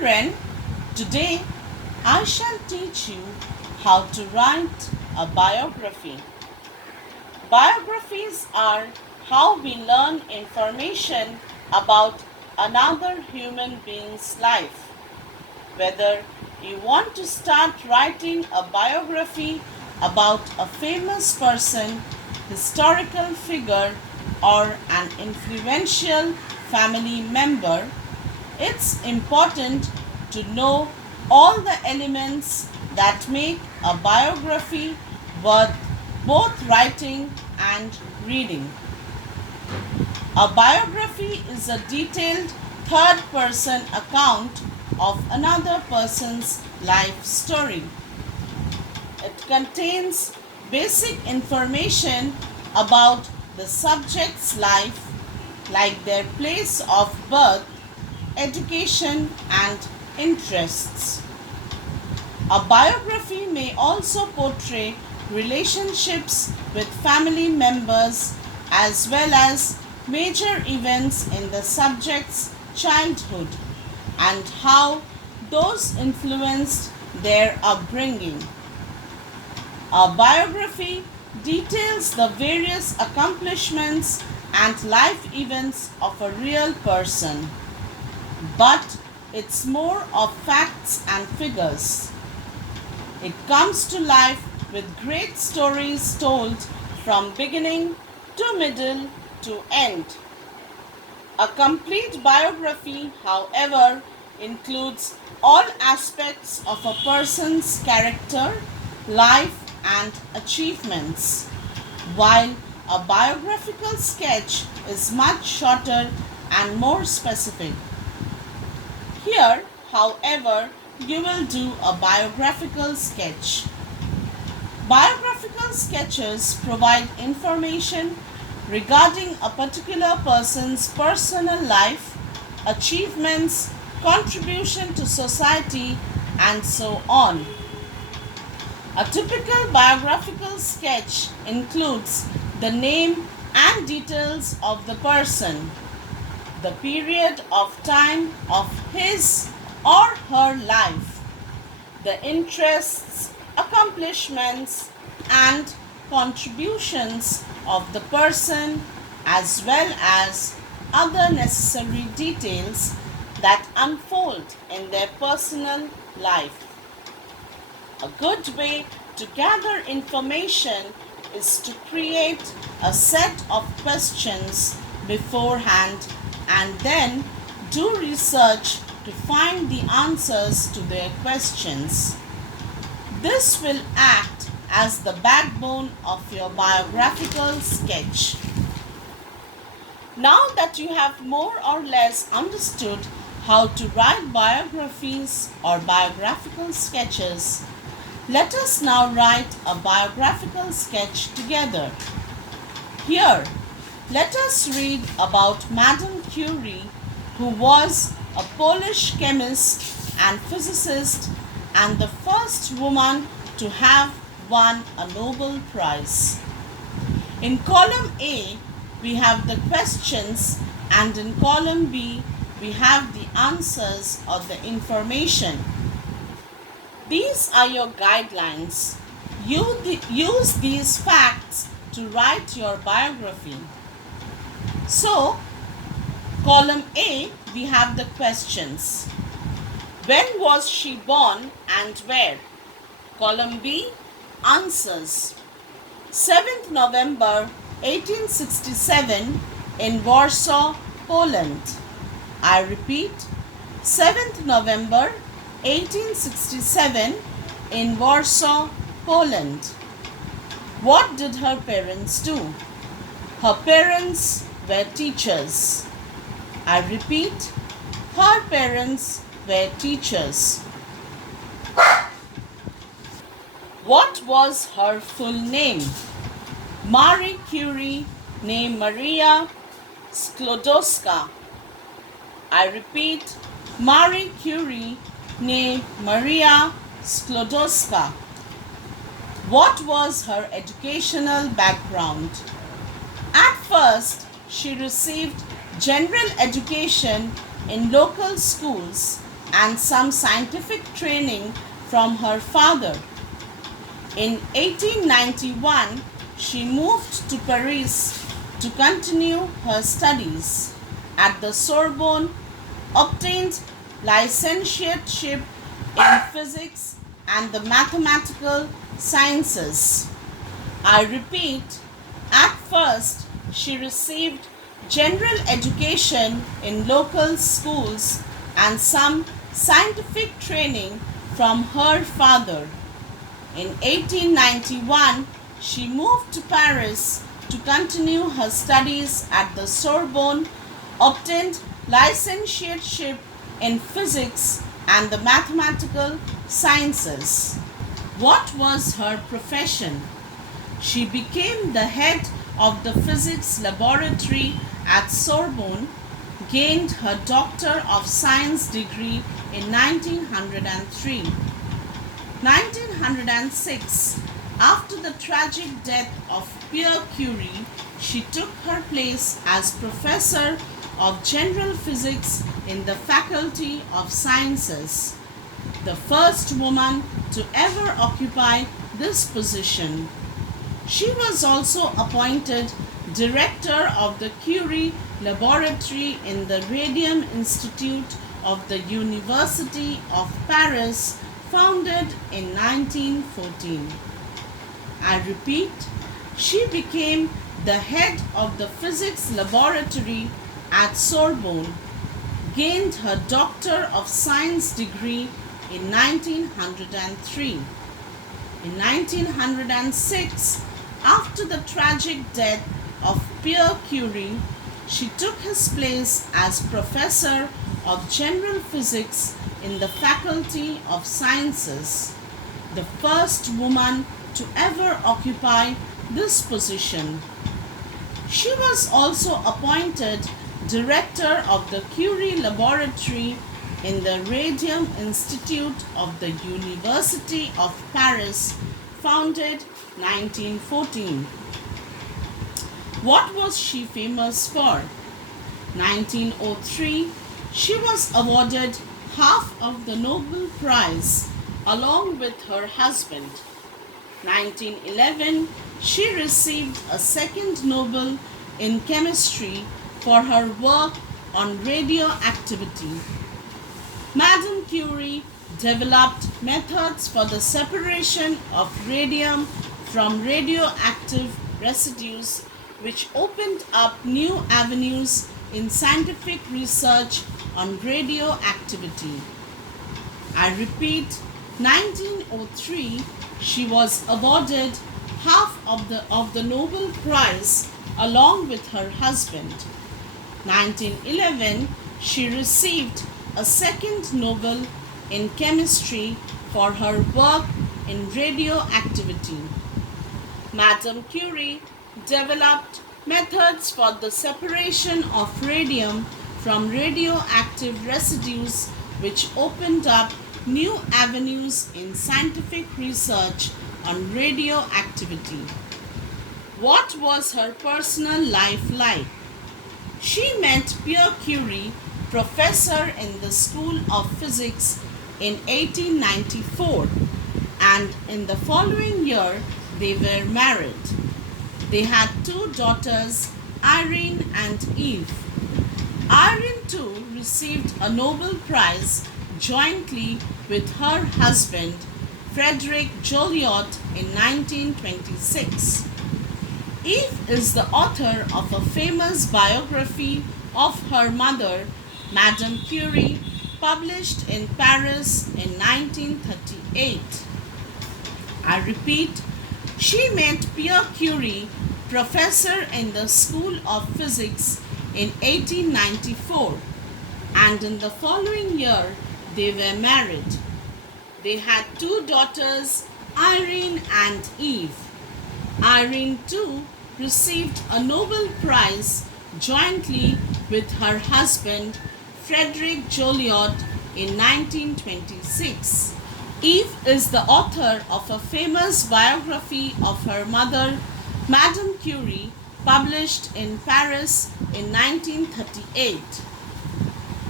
Children, today I shall teach you how to write a biography. Biographies are how we learn information about another human being's life. Whether you want to start writing a biography about a famous person, historical figure, or an influential family member, it's important to know all the elements that make a biography worth both writing and reading. A biography is a detailed third person account of another person's life story. It contains basic information about the subject's life, like their place of birth, education, and interests. A biography may also portray relationships with family members as well as major events in the subject's childhood and how those influenced their upbringing. A biography details the various accomplishments and life events of a real person, but it's more of facts and figures. It comes to life with great stories told from beginning to middle to end. A complete biography, however, includes all aspects of a person's character, life, and achievements, while a biographical sketch is much shorter and more specific. Here, however, you will do a biographical sketch. Biographical sketches provide information regarding a particular person's personal life, achievements, contribution to society, and so on. A typical biographical sketch includes the name and details of the person, the period of time of his or her life, the interests, accomplishments, and contributions of the person, as well as other necessary details that unfold in their personal life. A good way to gather information is to create a set of questions beforehand and then do research to find the answers to their questions. This will act as the backbone of your biographical sketch. Now that you have more or less understood how to write biographies or biographical sketches, let us now write a biographical sketch together. Here, let us read about Madame Curie, who was a Polish chemist and physicist and the first woman to have won a Nobel Prize. In column A, we have the questions, and in column B, we have the answers or the information. These are your guidelines. Use these facts to write your biography. So, column A, we have the questions. When was she born and where? Column B, answers. 7th November 1867 in Warsaw, Poland. I repeat, 7th November 1867 in Warsaw, Poland. What did her parents do? Her parents were teachers. I repeat, her parents were teachers. What was her full name? Marie Curie, née Maria Sklodowska. I repeat, Marie Curie, née Maria Sklodowska. What was her educational background? At first, she received general education in local schools and some scientific training from her father. In 1891, she moved to Paris to continue her studies. At the Sorbonne, obtained licentiateship in physics and the mathematical sciences. I repeat, at first she received general education in local schools and some scientific training from her father. In 1891, she moved to Paris to continue her studies at the Sorbonne, obtained licentiateship in physics and the mathematical sciences. What was her profession? She became the head of the physics laboratory at Sorbonne, gained her Doctor of Science degree in 1903. 1906, after the tragic death of Pierre Curie, she took her place as professor of general physics in the Faculty of Sciences, the first woman to ever occupy this position. She was also appointed director of the Curie Laboratory in the Radium Institute of the University of Paris, founded in 1914. I repeat, she became the head of the physics laboratory at Sorbonne, gained her Doctor of Science degree in 1903. In 1906, after the tragic death of Pierre Curie, she took his place as professor of general physics in the Faculty of Sciences, the first woman to ever occupy this position. She was also appointed director of the Curie Laboratory in the Radium Institute of the University of Paris, founded 1914. What was she famous for? 1903, she was awarded half of the Nobel Prize along with her husband. 1911, she received a second Nobel in chemistry for her work on radioactivity. Madame Curie developed methods for the separation of radium from radioactive residues, which opened up new avenues in scientific research on radioactivity. I repeat, 1903, she was awarded half of the Nobel Prize along with her husband. 1911, she received a second Nobel in chemistry for her work in radioactivity. Madame Curie developed methods for the separation of radium from radioactive residues, which opened up new avenues in scientific research on radioactivity. What was her personal life like? She met Pierre Curie, professor in the School of Physics, in 1894, and in the following year they were married. They had two daughters, Irene and Eve. Irene too received a Nobel Prize jointly with her husband, Frederick Joliot, in 1926. Eve is the author of a famous biography of her mother, Madame Curie, published in Paris in 1938. I repeat, she met Pierre Curie, professor in the School of Physics, in 1894, and in the following year they were married. They had two daughters, Irene and Eve. Irene too received a Nobel Prize jointly with her husband, Frederick Joliot, in 1926. Eve is the author of a famous biography of her mother, Madame Curie, published in Paris in 1938.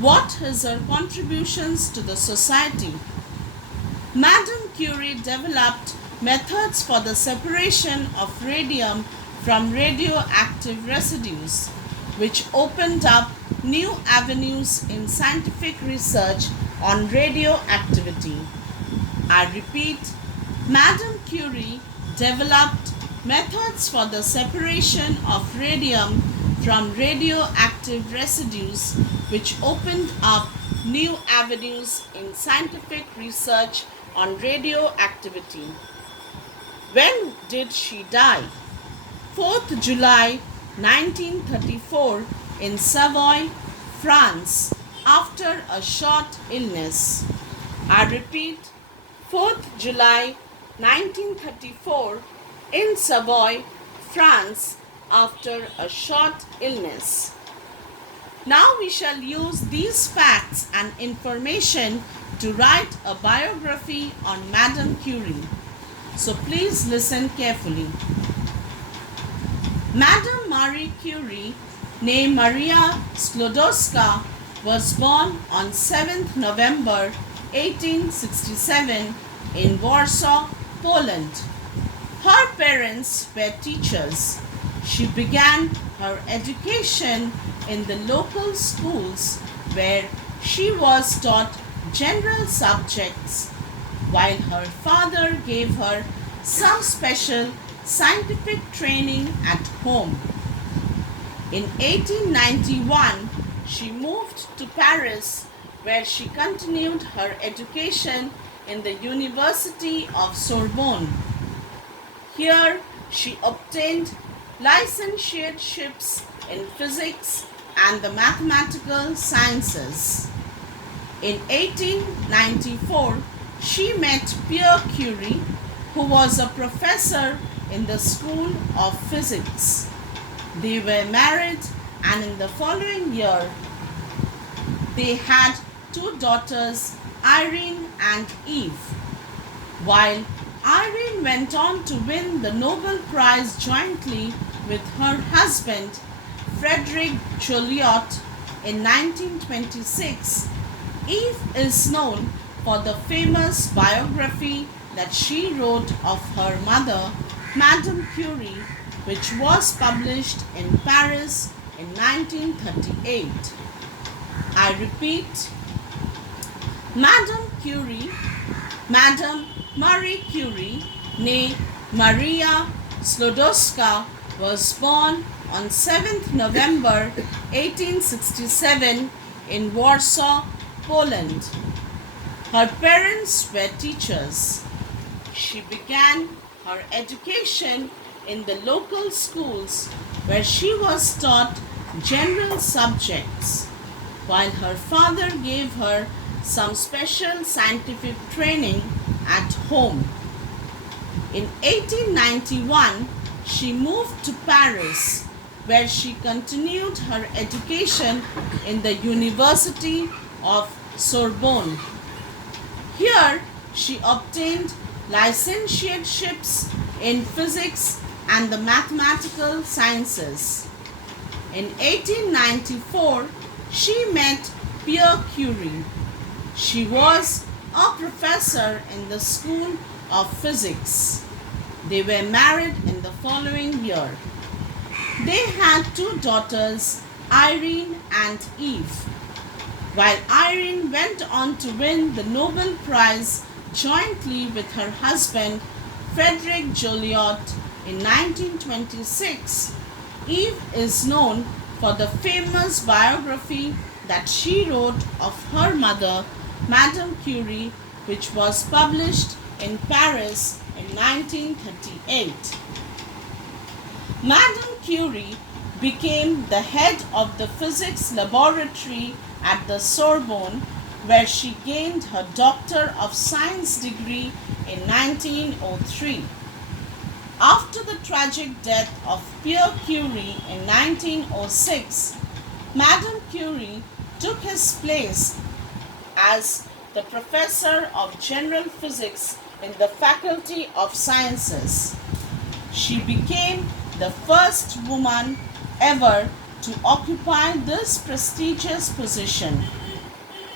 What is her contributions to the society? Madame Curie developed methods for the separation of radium from radioactive residues, which opened up new avenues in scientific research on radioactivity. I repeat, Madame Curie developed methods for the separation of radium from radioactive residues, which opened up new avenues in scientific research on radioactivity. When did she die? 4th July 1934 in Savoy, France, after a short illness. I repeat, 4th July 1934 in Savoy, France, after a short illness. Now we shall use these facts and information to write a biography on Madame Curie. So please listen carefully. Madame Marie Curie, née Maria Sklodowska, was born on 7th November 1867 in Warsaw, Poland. Her parents were teachers. She began her education in the local schools where she was taught general subjects, while her father gave her some special scientific training at home. In 1891, she moved to Paris, where she continued her education in the University of Sorbonne. Here, she obtained licentiateships in physics and the mathematical sciences. In 1894, she met Pierre Curie, who was a professor in the School of Physics. They were married, and in the following year, they had two daughters, Irene and Eve. While Irene went on to win the Nobel Prize jointly with her husband, Frederick Joliot, in 1926, Eve is known for the famous biography that she wrote of her mother, Madame Curie, which was published in Paris in 1938. I repeat, Madame Marie Curie, née Maria Sklodowska, was born on 7th November 1867 in Warsaw, Poland. Her parents were teachers. She began her education in the local schools where she was taught general subjects, while her father gave her some special scientific training at home. In 1891, she moved to Paris, where she continued her education in the University of Sorbonne. Here, she obtained licentiateships in physics and the mathematical sciences. In 1894, she met Pierre Curie. She was a professor in the School of Physics. They were married in the following year. They had two daughters, Irene and Eve. While Irene went on to win the Nobel Prize jointly with her husband, Frederick Joliot, in 1926, Eve is known for the famous biography that she wrote of her mother, Madame Curie, which was published in Paris in 1938. Madame Curie became the head of the physics laboratory at the Sorbonne, where she gained her Doctor of Science degree in 1903. After the tragic death of Pierre Curie in 1906, Madame Curie took his place as the professor of general physics in the Faculty of Sciences. She became the first woman ever to occupy this prestigious position.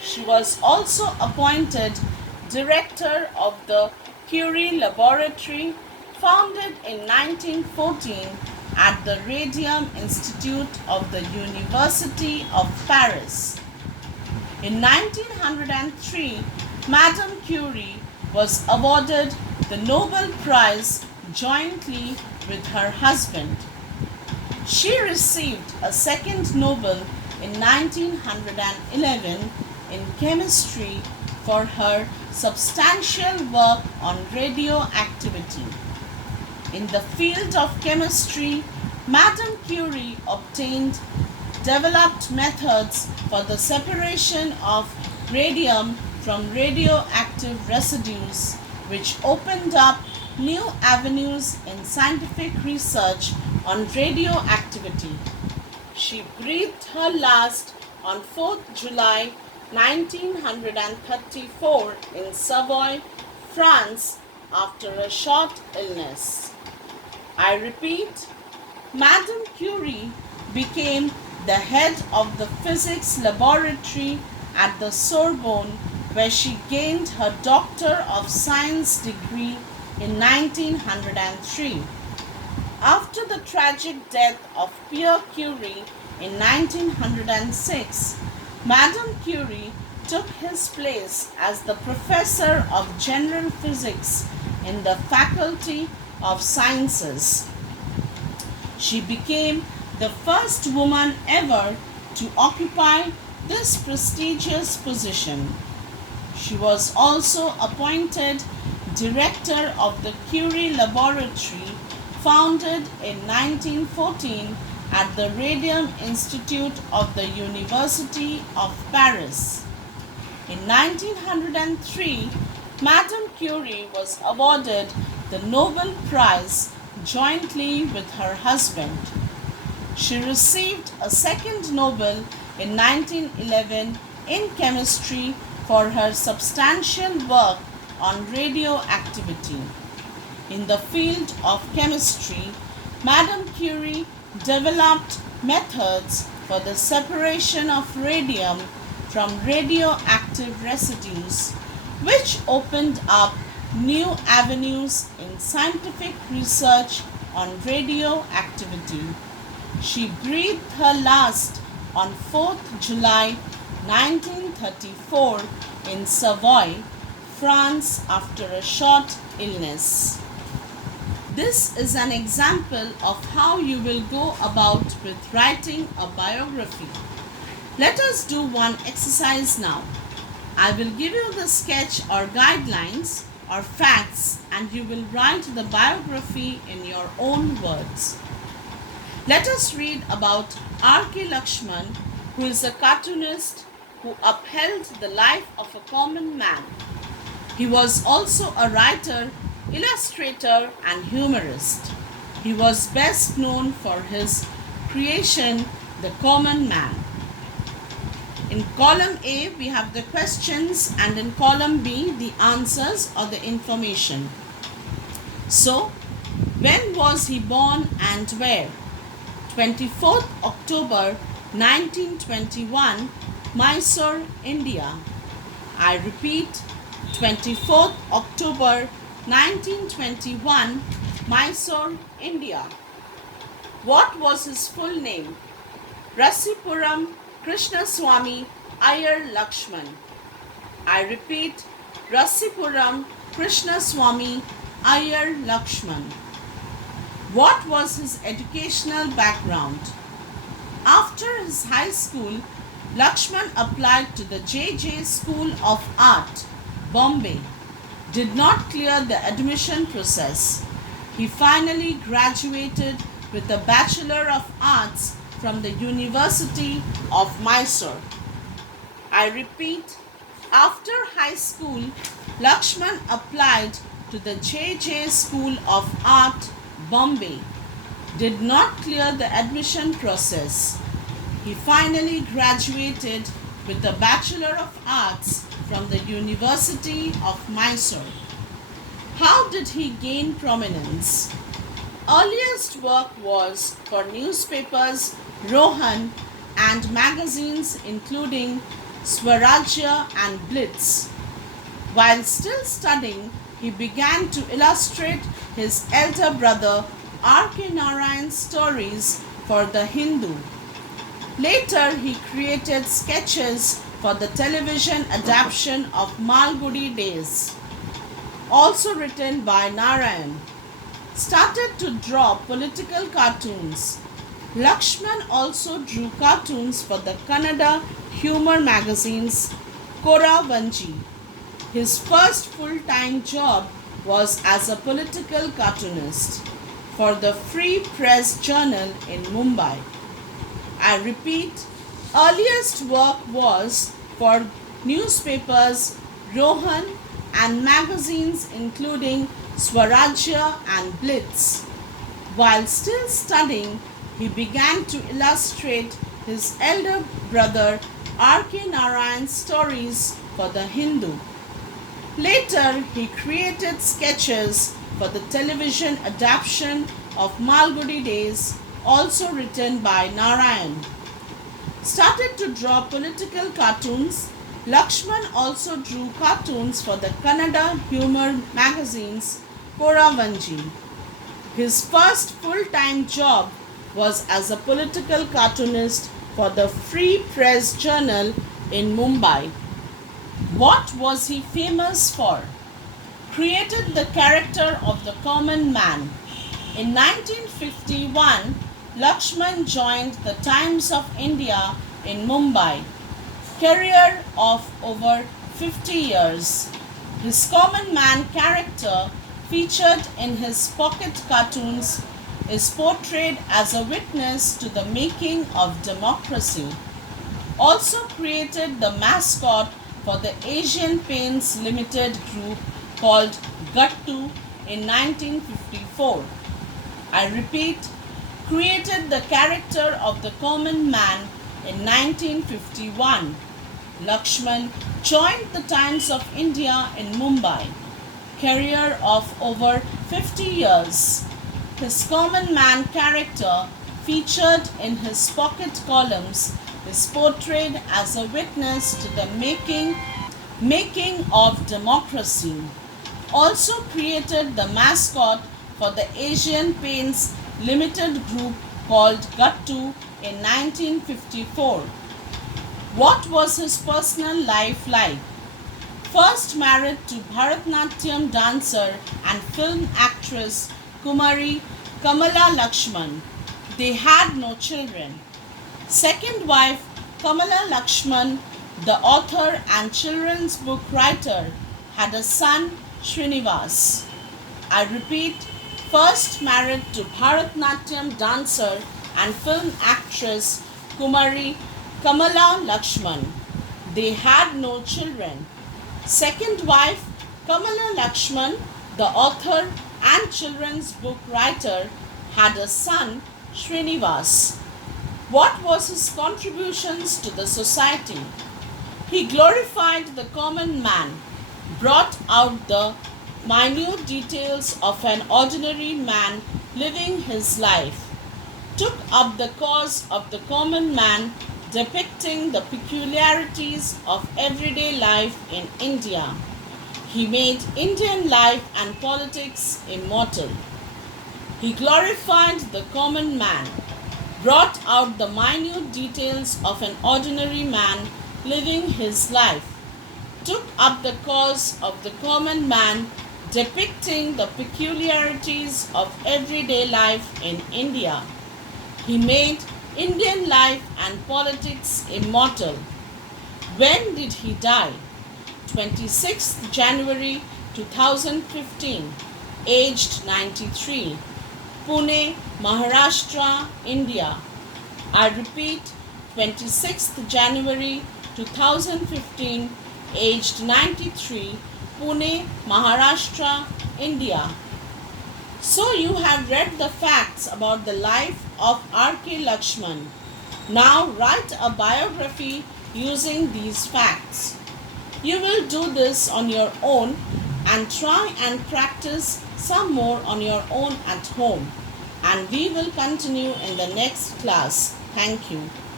She was also appointed director of the Curie Laboratory, founded in 1914 at the Radium Institute of the University of Paris. In 1903, Madame Curie was awarded the Nobel Prize jointly with her husband. She received a second Nobel in 1911 in chemistry for her substantial work on radioactivity. In the field of chemistry, Madame Curie developed methods for the separation of radium from radioactive residues, which opened up new avenues in scientific research on radioactivity. She breathed her last on 4th July 1934 in Savoy, France, after a short illness. I repeat, Madame Curie became the head of the physics laboratory at the Sorbonne, where she gained her Doctor of Science degree in 1903. After the tragic death of Pierre Curie in 1906, Madame Curie took his place as the professor of general physics in the Faculty of Sciences. She became the first woman ever to occupy this prestigious position. She was also appointed director of the Curie Laboratory, founded in 1914 at the Radium Institute of the University of Paris. In 1903, Madame Curie was awarded the Nobel Prize jointly with her husband. She received a second Nobel in 1911 in chemistry for her substantial work on radioactivity. In the field of chemistry, Madame Curie developed methods for the separation of radium from radioactive residues, which opened up new avenues in scientific research on radioactivity. She breathed her last on 4th July 1934 in Savoy, France, after a short illness. This is an example of how you will go about with writing a biography. Let us do one exercise now. I will give you the sketch or guidelines or facts, and you will write the biography in your own words. Let us read about R.K. Lakshman, who is a cartoonist who upheld the life of a common man. He was also a writer, illustrator, and humorist. He was best known for his creation, The Common Man. In column A, we have the questions, and in column B, the answers or the information. So, when was he born and where? 24th October 1921, Mysore, India. I repeat, 24th October 1921, Mysore, India. What was his full name? Rasipuram Krishnaswamy Iyer Lakshman. I repeat, Rasipuram Krishnaswamy Iyer Lakshman. What was his educational background? After his high school, Lakshman applied to the J.J. School of Art, Bombay. Did not clear the admission process. He finally graduated with a Bachelor of Arts from the University of Mysore. I repeat, after high school, Lakshman applied to the J.J. School of Art, Bombay. Did not clear the admission process. He finally graduated with a Bachelor of Arts from the University of Mysore. How did he gain prominence? Earliest work was for newspapers, Rohan, and magazines including Swarajya and Blitz. While still studying, he began to illustrate his elder brother R.K. Narayan's stories for The Hindu. Later, he created sketches for the television adaptation of Malgudi Days, also written by Narayan. Started to draw political cartoons. Lakshman also drew cartoons for the Kannada humor magazines Kora Vanji. His first full-time job was as a political cartoonist for the Free Press Journal in Mumbai. I repeat, earliest work was for newspapers, Rohan and magazines including Swarajya and Blitz. While still studying, he began to illustrate his elder brother R.K. Narayan's stories for The Hindu. Later, he created sketches for the television adaptation of Malgudi Days, also written by Narayan. Started to draw political cartoons. Lakshman also drew cartoons for the Kannada humor magazines Kora Vanji. His first full-time job was as a political cartoonist for the Free Press Journal in Mumbai. What was he famous for? Created the character of the common man. In 1951, Lakshman joined the Times of India in Mumbai. Career of over 50 years. His common man character, featured in his pocket cartoons, is portrayed as a witness to the making of democracy. Also created the mascot for the Asian Paints Limited Group called Gattu in 1954. I repeat, created the character of the common man in 1951. Lakshman joined the Times of India in Mumbai. Career of over 50 years. His common man character, featured in his pocket columns, is portrayed as a witness to the making of democracy. Also created the mascot for the Asian Paints Limited Group called Gattu in 1954. What was his personal life like? First married to Bharatnatyam dancer and film actress Kumari Kamala Lakshman. They had no children. Second wife Kamala Lakshman, the author and children's book writer, had a son Srinivas. I repeat, first married to Bharatnatyam dancer and film actress Kumari Kamala Lakshman. They had no children. Second wife Kamala Lakshman, the author and children's book writer, had a son Srinivas. What was his contributions to the society? He glorified the common man, brought out the minute details of an ordinary man living his life, took up the cause of the common man, depicting the peculiarities of everyday life in India. He made Indian life and politics immortal. He glorified the common man, brought out the minute details of an ordinary man living his life, took up the cause of the common man, depicting the peculiarities of everyday life in India. He made Indian life and politics immortal. When did he die? 26th January 2015, aged 93. Pune, Maharashtra, India. I repeat, 26th January 2015, aged 93, Pune, Maharashtra, India. So you have read the facts about the life of R.K. Lakshman. Now write a biography using these facts. You will do this on your own and try and practice some more on your own at home. And we will continue in the next class. Thank you.